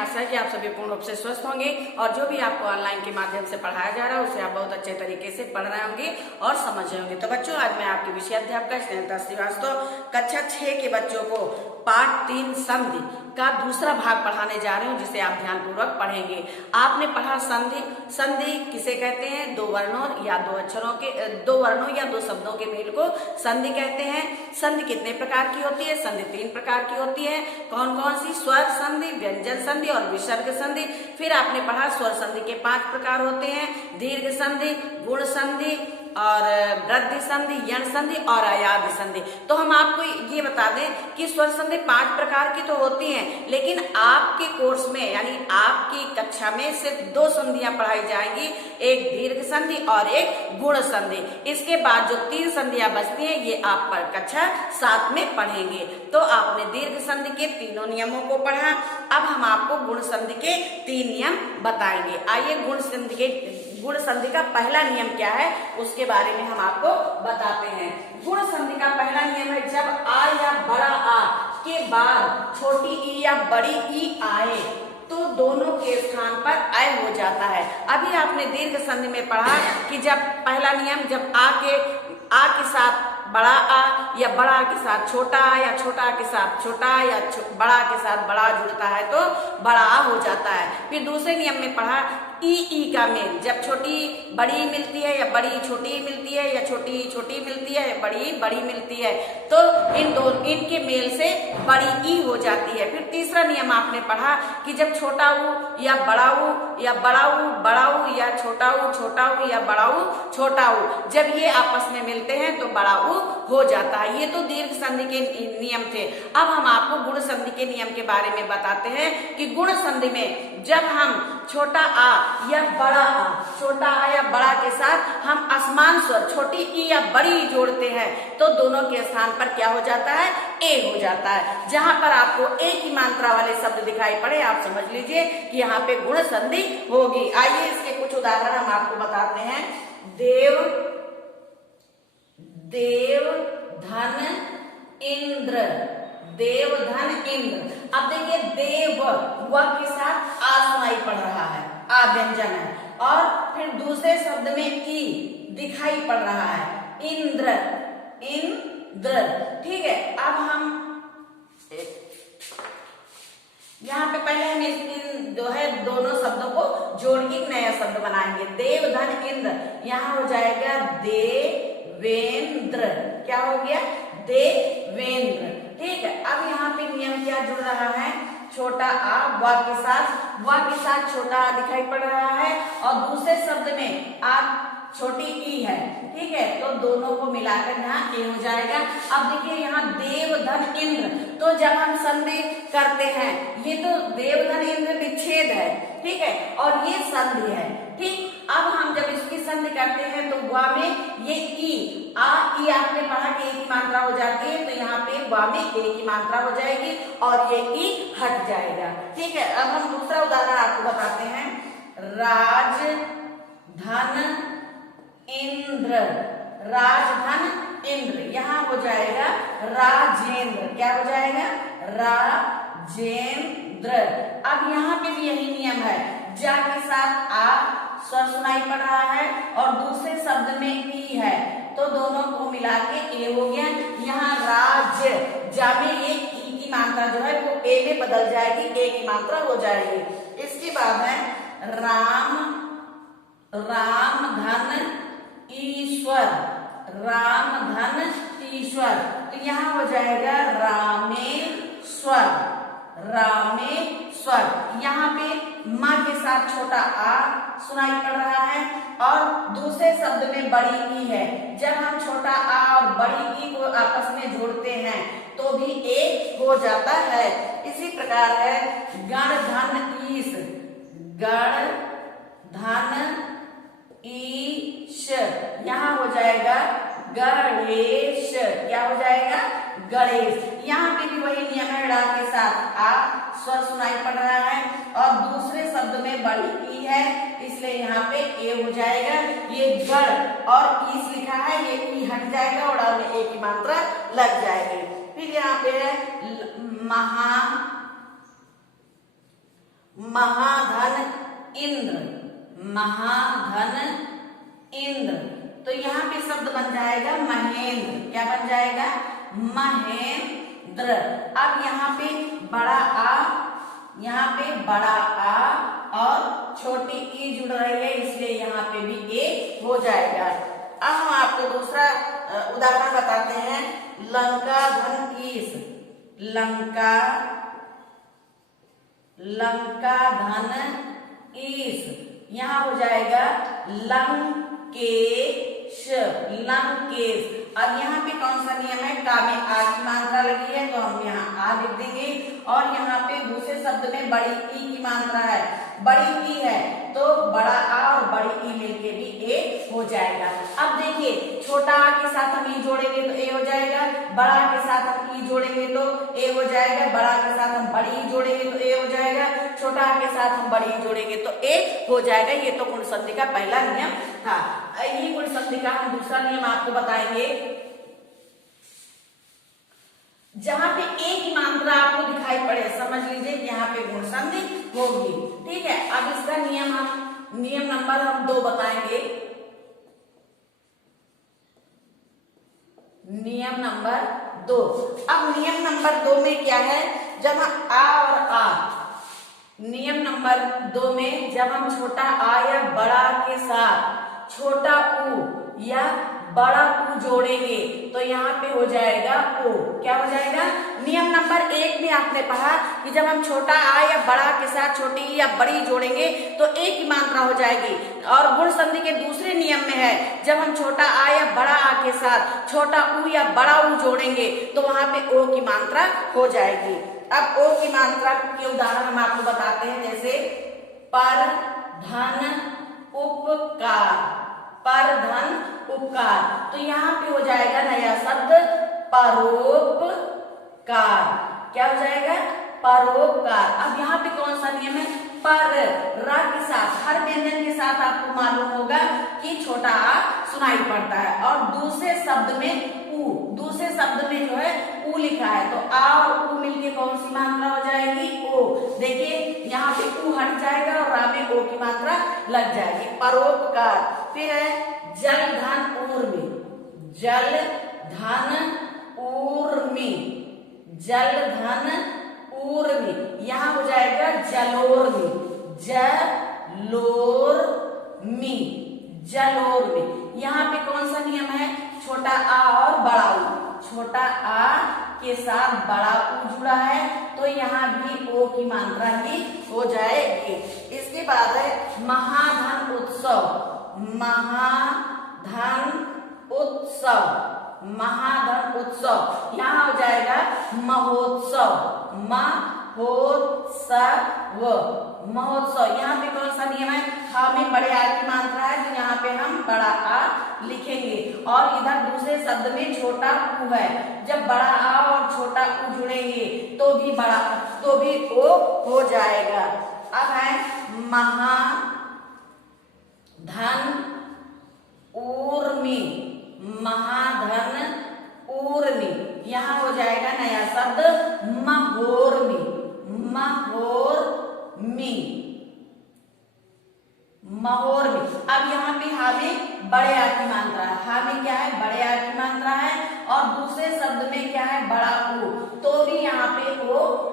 आशा है कि आप सभी पूर्ण रूप से स्वस्थ होंगे और जो भी आपको ऑनलाइन के माध्यम से पढ़ाया जा रहा है उसे आप बहुत अच्छे तरीके से पढ़ रहे होंगे और समझ रहे होंगे। तो बच्चों, आज मैं आपकी विषय अध्यापिका स्नेहलता श्रीवास्तव कक्षा 6 के बच्चों को पाठ 3 संधि का दूसरा भाग पढ़ाने जा रहे हूँ, जिसे आप ध्यानपूर्वक पढ़ेंगे। आपने पढ़ा संधि। संधि किसे कहते हैं? दो वर्णों या दो शब्दों के मेल को संधि कहते हैं। संधि कितने प्रकार की होती है? संधि 3 प्रकार की होती है। कौन कौन सी? स्वर संधि, व्यंजन संधि और विसर्ग संधि। फिर आपने पढ़ा स्वर संधि के 5 प्रकार होते हैं: दीर्घ संधि, गुण संधि और वृद्धि संधि, यण संधि और अयाधि संधि। तो हम आपको ये बता दें कि स्वर संधि 5 प्रकार की तो होती हैं, लेकिन आपके कोर्स में यानी आपकी कक्षा में सिर्फ 2 संधियां पढ़ाई जाएंगी, एक दीर्घ संधि और एक गुण संधि। इसके बाद जो 3 संधियां बचती हैं ये आप पर कक्षा 7 में पढ़ेंगे। तो आपने दीर्घ संधि के तीनों नियमों को पढ़ा। अब हम आपको गुण संधि के 3 नियम बताएंगे। आइए गुण संधि का पहला नियम क्या है उसके बारे में हम आपको बताते हैं। गुण संधि का पहला नियम है, जब आ या बड़ा आ के बाद छोटी ई या बड़ी ई आए तो दोनों के स्थान पर अय हो जाता है। अभी आपने दीर्घ संधि में पढ़ा कि जब पहला नियम, जब आ के साथ बड़ा आ या बड़ा के साथ छोटा आ या छोटा के साथ छोटा या बड़ा के साथ बड़ा जुड़ता है तो बड़ा आ हो जाता है। फिर दूसरे नियम में पढ़ा ई का मेल, जब छोटी बड़ी मिलती है या बड़ी छोटी मिलती है या छोटी छोटी मिलती है या बड़ी बड़ी मिलती है तो इनके मेल से बड़ी ई हो जाती है। फिर तीसरा नियम आपने पढ़ा कि जब छोटा ऊ या बड़ा ऊ या बड़ा ऊ या छोटा ऊ या बड़ा ऊ छोटा ऊ, जब ये आपस में मिलते हैं तो बड़ा ऊ हो जाता है। ये तो दीर्घ संधि के नियम थे। अब हम आपको गुण संधि के नियम के बारे में बताते हैं कि गुण संधि में जब हम छोटा आ या बड़ा आ, छोटा आ या बड़ा के साथ हम असमान स्वर छोटी ई या बड़ी ई जोड़ते हैं तो दोनों के स्थान पर क्या हो जाता है? ए हो जाता है। जहां पर आपको एक ही मात्रा वाले शब्द दिखाई पड़े आप समझ लीजिए कि यहाँ पे गुण संधि होगी। आइए इसके कुछ उदाहरण हम आपको बताते हैं। देव धन इंद्र, देव धन इंद्र। अब देखिए देव व के साथ आ सुनाई पड़ रहा है, आ व्यंजन है, और फिर दूसरे शब्द में ई दिखाई पड़ रहा है, इंद्र, ठीक है। अब हम यहाँ पे पहले हम इन जो है दोनों शब्दों को जोड़ के नया शब्द बनाएंगे। देव धन इंद्र, यहाँ हो जाएगा देवेंद्र। क्या हो गया? देवेंद्र। ठीक है। अब यहाँ पे नियम क्या जुड़ रहा है? छोटा आ व के साथ छोटा आ दिखाई पड़ रहा है और दूसरे शब्द में आ छोटी ई है। ठीक है, तो दोनों को मिलाकर यहाँ ए हो जाएगा। अब देखिए यहाँ देव धन इंद्र, तो जब हम संधि करते हैं ये तो देव धन इंद्र विच्छेद है, ठीक है, और ये संधि है। ठीक, अब हम जब इसकी संधि करते हैं तो वा में ये ई आपने पढ़ा कि एक ही मात्रा हो जाती है, तो यहाँ पे वा में एक ही मात्रा हो जाएगी और ये ई हट जाएगा। ठीक है। अब हम दूसरा उदाहरण आपको बताते हैं। राजधन इंद्र, राजधन इंद्र, यहाँ हो जाएगा राजेंद्र। क्या हो जाएगा? राजेंद्र। अब यहाँ पे भी यही नियम है, जा के साथ आ स्वर सुनाई पड़ रहा है और दूसरे शब्द में ई है तो दोनों को मिला के ए हो गया। यहाँ राज, जा में ये ई की मात्रा जो है वो ए में बदल जाएगी, ए की मात्रा हो जाएगी। इसके बाद है राम धन ईश्वर, राम धन ईश्वर, तो यहाँ हो जाएगा रामेश्वर। यहाँ पे माँ के साथ छोटा आ सुनाई पड़ रहा है और दूसरे शब्द में बड़ी ई है। जब हम छोटा आ और बड़ी ई को आपस में जोड़ते हैं तो भी ए हो जाता है। इसी प्रकार है गण धन ईश, गण धन ईश, यहाँ हो जाएगा गणेश। क्या हो जाएगा? गणेश। यहाँ पे भी वही नियम है, ड़ा के साथ आ स्वर सुनाई पड़ रहा है और दूसरे शब्द में बड़ी ई है इसलिए यहाँ पे ए हो जाएगा। ये गण और ईस लिखा है, ये ई हट जाएगा और ड़ा में ए की मात्रा लग जाएगी। फिर यहाँ पे है महाधन इंद्र, महाधन इंद्र। तो यहाँ पे शब्द बन जाएगा महेंद्र। क्या बन जाएगा? महेंद्र। अब यहाँ पे बड़ा आ, यहाँ पे बड़ा आ और छोटी ई जुड़ रही है, इसलिए यहाँ पे भी ए हो जाएगा। अब हम आपको दूसरा उदाहरण बताते हैं। लंका धन ईश, लंका, लंका धन ईश, यहाँ हो जाएगा लंकेश, लंकेश। अब यहाँ पे कौन सा नियम है? का में आ की मात्रा लगी है तो हम यहाँ आ लिख देंगे, और यहाँ पे दूसरे शब्द में बड़ी ई की मात्रा है, बड़ी ई है तो बड़ा आ और बड़ी ई मिलके भी ए हो जाएगा। अब देखिए, छोटा आ के साथ हम ई जोड़ेंगे तो ए हो जाएगा, बड़ा आ के साथ हम ई जोड़ेंगे तो ए हो जाएगा, बड़ा आ के साथ हम बड़ी ई जोड़ेंगे तो ए हो जाएगा, छोटा आ के साथ हम बड़ी ई जोड़ेंगे तो ए हो जाएगा। ये तो गुण संधि का पहला नियम था। ये गुण संधि का हम दूसरा नियम आपको बताएंगे। जहां पे ए की मात्रा आपको दिखाई पड़े, समझ लीजिए यहाँ पे गुण संधि होगी। ठीक है, अब इसका नियम हम नियम नंबर 2 बताएंगे। नियम नंबर 2। अब नियम नंबर 2 में क्या है? जब हम आ और आ, नियम नंबर 2 में जब हम छोटा आ या बड़ा के साथ छोटा ऊ या बड़ा ऊ जोड़ेंगे तो यहाँ पे हो जाएगा ओ। क्या हो जाएगा? नियम नंबर 1 में आपने पढ़ा कि जब हम छोटा आ या बड़ा के साथ छोटी ई या बड़ी जोड़ेंगे तो ए की मात्रा हो जाएगी, और गुण संधि के दूसरे नियम में है जब हम छोटा आ या बड़ा आ के साथ छोटा ऊ या बड़ा ऊ जोड़ेंगे तो वहां पे ओ की मात्रा हो जाएगी। अब ओ की मात्रा के उदाहरण हम आपको बताते हैं, जैसे पर धन उपकार, पर धन उपकार। तो यहाँ पे हो जाएगा नया शब्द परोपकार। क्या हो जाएगा? परोपकार। अब यहाँ पे कौन सा नियम है? पर रा के साथ, हर व्यंजन के साथ आपको मालूम होगा कि छोटा आ सुनाई पड़ता है, और दूसरे शब्द में ऊ, दूसरे शब्द में जो है ऊ लिखा है तो आ और ऊ मिलके कौन सी मात्रा हो जाएगी? ओ। देखिए यहाँ पे ऊ हट जाएगा और रा में ओ की मात्रा लग जाएगी। परोपकार। फिर है जल धन ऊर्मी, जल धन ऊर्मी, जल धन ऊर्मी, यहाँ हो जाएगा जलोर्मी, जलोर्मी, जलोर्मी। यहाँ पे कौन सा नियम है? छोटा आ और बड़ा ऊ, छोटा आ के साथ बड़ा ऊ जुड़ा है तो यहाँ भी ओ की मात्रा ही हो जाएगी। इसके बाद है महाधन उत्सव, महाधन उत्सव, महाधन उत्सव, यहाँ हो जाएगा महोत्सव, महोत्सव, महोत्सव। यहाँ पे कौन सा नियम है? हा में बड़े आ की मात्रा है तो यहाँ पे हम बड़ा आ लिखेंगे, और इधर दूसरे शब्द में छोटा ऊ है, जब बड़ा आ और छोटा ऊ जुड़ेंगे तो भी बड़ा, तो भी ओ हो जाएगा। अब है महाधन ऊर्मी, महाधन ऊर्मी, यहाँ हो जाएगा नया शब्द महोर्मी, महोर्मी, महोर्मी। अब यहाँ पे हा में बड़े आ की मात्रा है, हा में क्या है? बड़े आ की मात्रा है, और दूसरे शब्द में क्या है? बड़ा ऊ, तो भी यहाँ पे ओ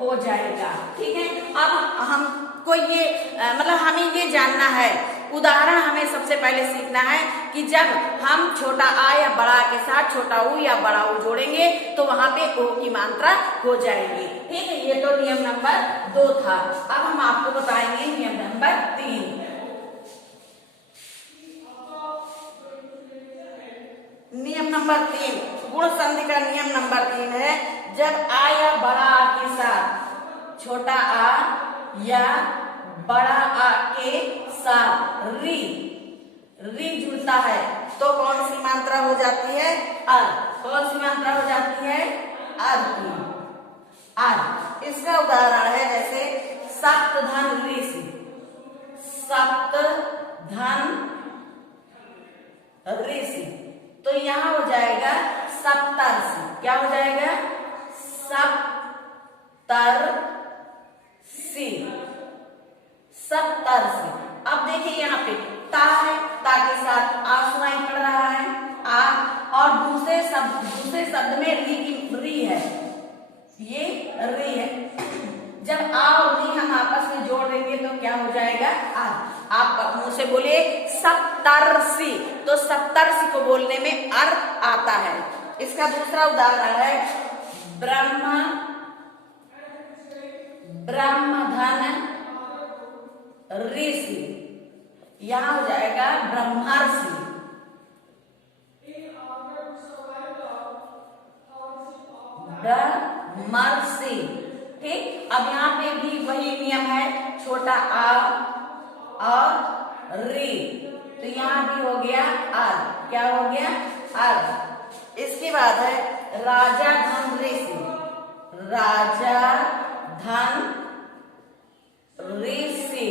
हो जाएगा। ठीक है, अब हमको ये मतलब हमें ये जानना है, उदाहरण हमें सबसे पहले सीखना है कि जब हम छोटा आ या बड़ा के साथ छोटा ऊ या बड़ा ऊ जोड़ेंगे तो वहां पे ओ की मात्रा हो जाएगी। ठीक है, ये तो नियम नंबर 2 था। अब हम आपको बताएंगे नियम नंबर 3। नियम नंबर 3, गुण संधि का नियम नंबर 3 है, जब आ या बड़ा आ के साथ छोटा आ या बड़ा आ के साथ री, री जुड़ता है तो कौन सी मात्रा हो जाती है? अर। कौन सी मात्रा हो जाती है? अर की, अर। इसका उदाहरण है जैसे सप्त धन ऋषि, सप्त धन ऋषि, तो यहाँ हो जाएगा सप्तर्षि। क्या हो जाएगा? सप्तर्षि, सप्तर्षि। अब देखिए यहाँ पे ता है, ता के साथ आ सुनाई पड़ रहा है, आ, और दूसरे शब्द में री है, ये री है। जब आ और री हम आपस में जोड़ देंगे तो क्या हो जाएगा? आ। आप मुंह से बोलिए सप्तर्षि, तो सप्तर्षि को बोलने में अर्थ आता है। इसका दूसरा उदाहरण है ब्रह्मधन ऋषि, यहां हो जाएगा ब्रह्मर्षि। ब्रह्मर्षि, ठीक। अब यहाँ पे भी वही नियम है, छोटा आ और री, तो यहाँ भी हो गया आर। क्या हो गया? आर। इसके बाद है राजा धन ऋषि, राजा धन ऋषि,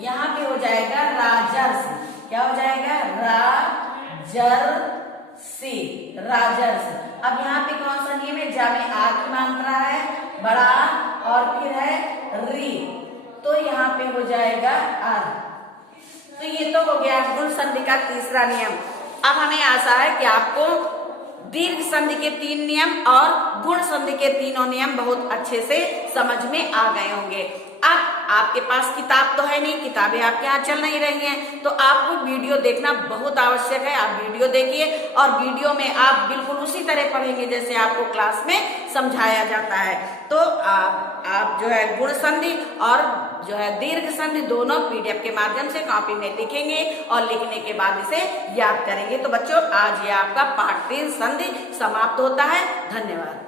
यहाँ पे हो जाएगा राजर्षि। क्या हो जाएगा? राजर्षि, राजर्षि। अब यहाँ पे कौन सा नियम है? जा में आ की मात्रा है, बड़ा, और फिर है री, तो यहाँ पे हो जाएगा आर। तो ये तो हो गया गुण संधि का तीसरा नियम। अब हमें आशा है कि आपको दीर्घ संधि के 3 नियम और गुण संधि के तीनों नियम बहुत अच्छे से समझ में आ गए होंगे। अब आपके पास किताब तो है नहीं, किताबें आपके यहाँ चल नहीं रही हैं, तो आपको वीडियो देखना बहुत आवश्यक है। आप वीडियो देखिए और वीडियो में आप बिल्कुल उसी तरह पढ़ेंगे जैसे आपको क्लास में समझाया जाता है। तो आप जो है गुण संधि और जो है दीर्घ संधि दोनों पीडीएफ के माध्यम से कॉपी में लिखेंगे और लिखने के बाद इसे याद करेंगे। तो बच्चों, आज ये आपका पाठ 3 संधि समाप्त होता है। धन्यवाद।